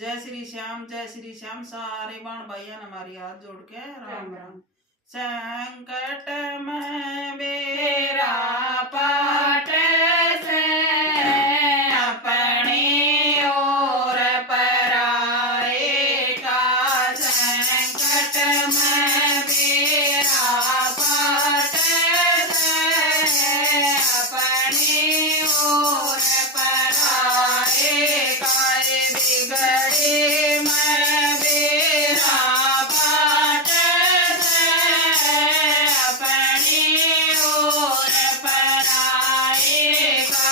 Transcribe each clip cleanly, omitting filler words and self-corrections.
जय श्री श्याम सारे बाण भाइयों ने हमारी हाथ जोड़ के राम राम। संकट में बेरा पाट से अपनी ओर पराए का, संकट में बेरा पाट से अपनी ओर पराए का, बिगड़ी मैं बेरा पाट से अपनी ओर पराए का,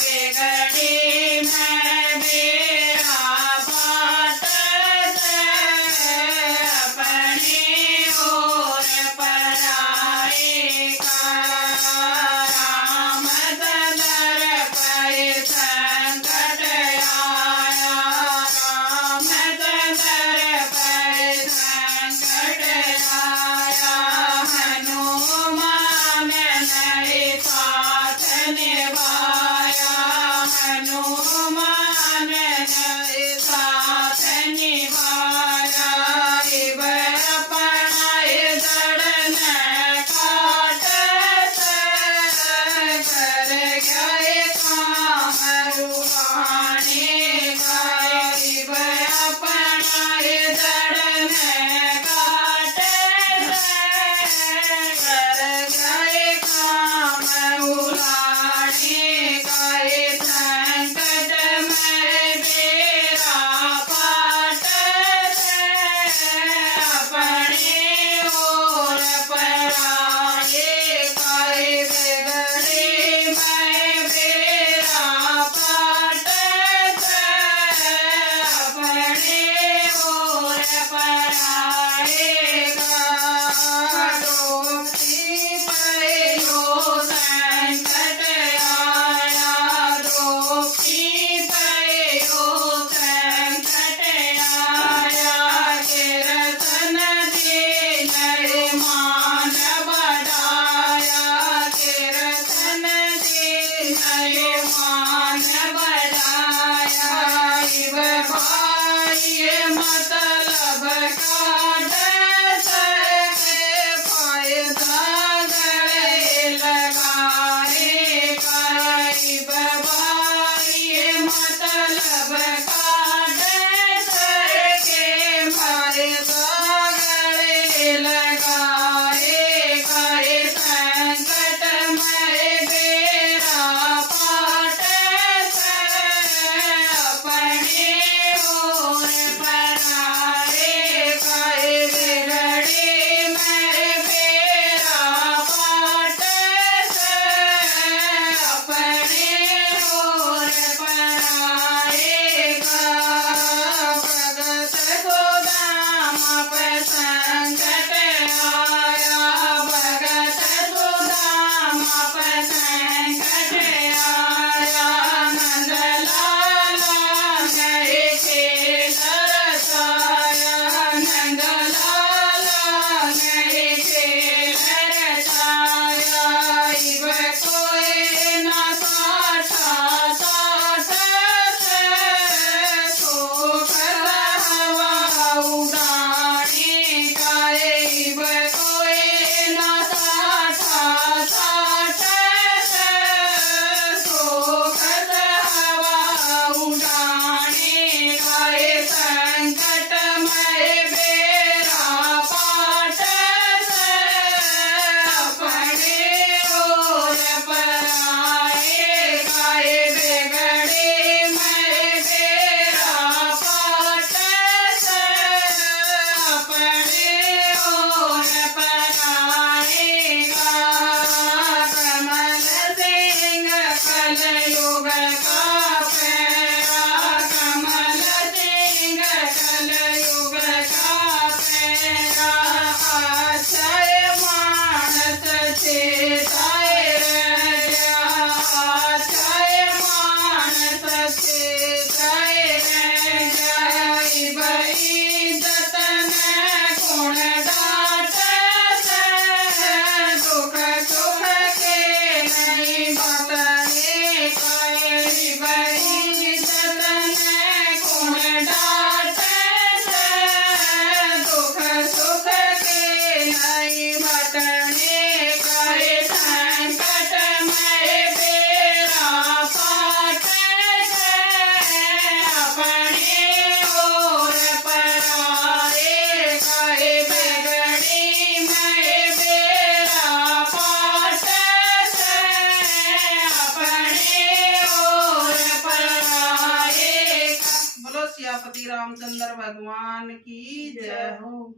बिगड़ी मैं बेरा पाट से अपनी ओर पराए का। राम दर पे संकट आया, राम दर पे संकट आया, हनुमान ने साथ निभाया, हनुमान ने साथ निभाया, इब अपना जड़न काट से कर गए काम रुहाने का, इब अपना जड़न काट से कर गए काम रुहाने का। संकट में बेरा पाट से अपनी ओर पराए का, बिगड़ी मैं बेरा पाट से अपनी ओर पराए का। दोषी पयो संकट आया, दोषी पयो संकट आया, कीर्तन दीन मान बढ़ाया, कीर्तन दीन मान बढ़ाया, इब भाई मतलब काट सके फायदा गले लगाए का, इब भाई मतलब काट सके फायदा गले लगाए का। संकट में बेरा पाट से अपनी ओर पराए का, बिगड़ी मैं बेरा पाट से अपनी ओर पराए का। भगत सुदामा पे संकट आया, भगत सुदामा पे संकट आया, नंदलाल ने खेल सीतापति रामचंद्र भगवान की जय हो।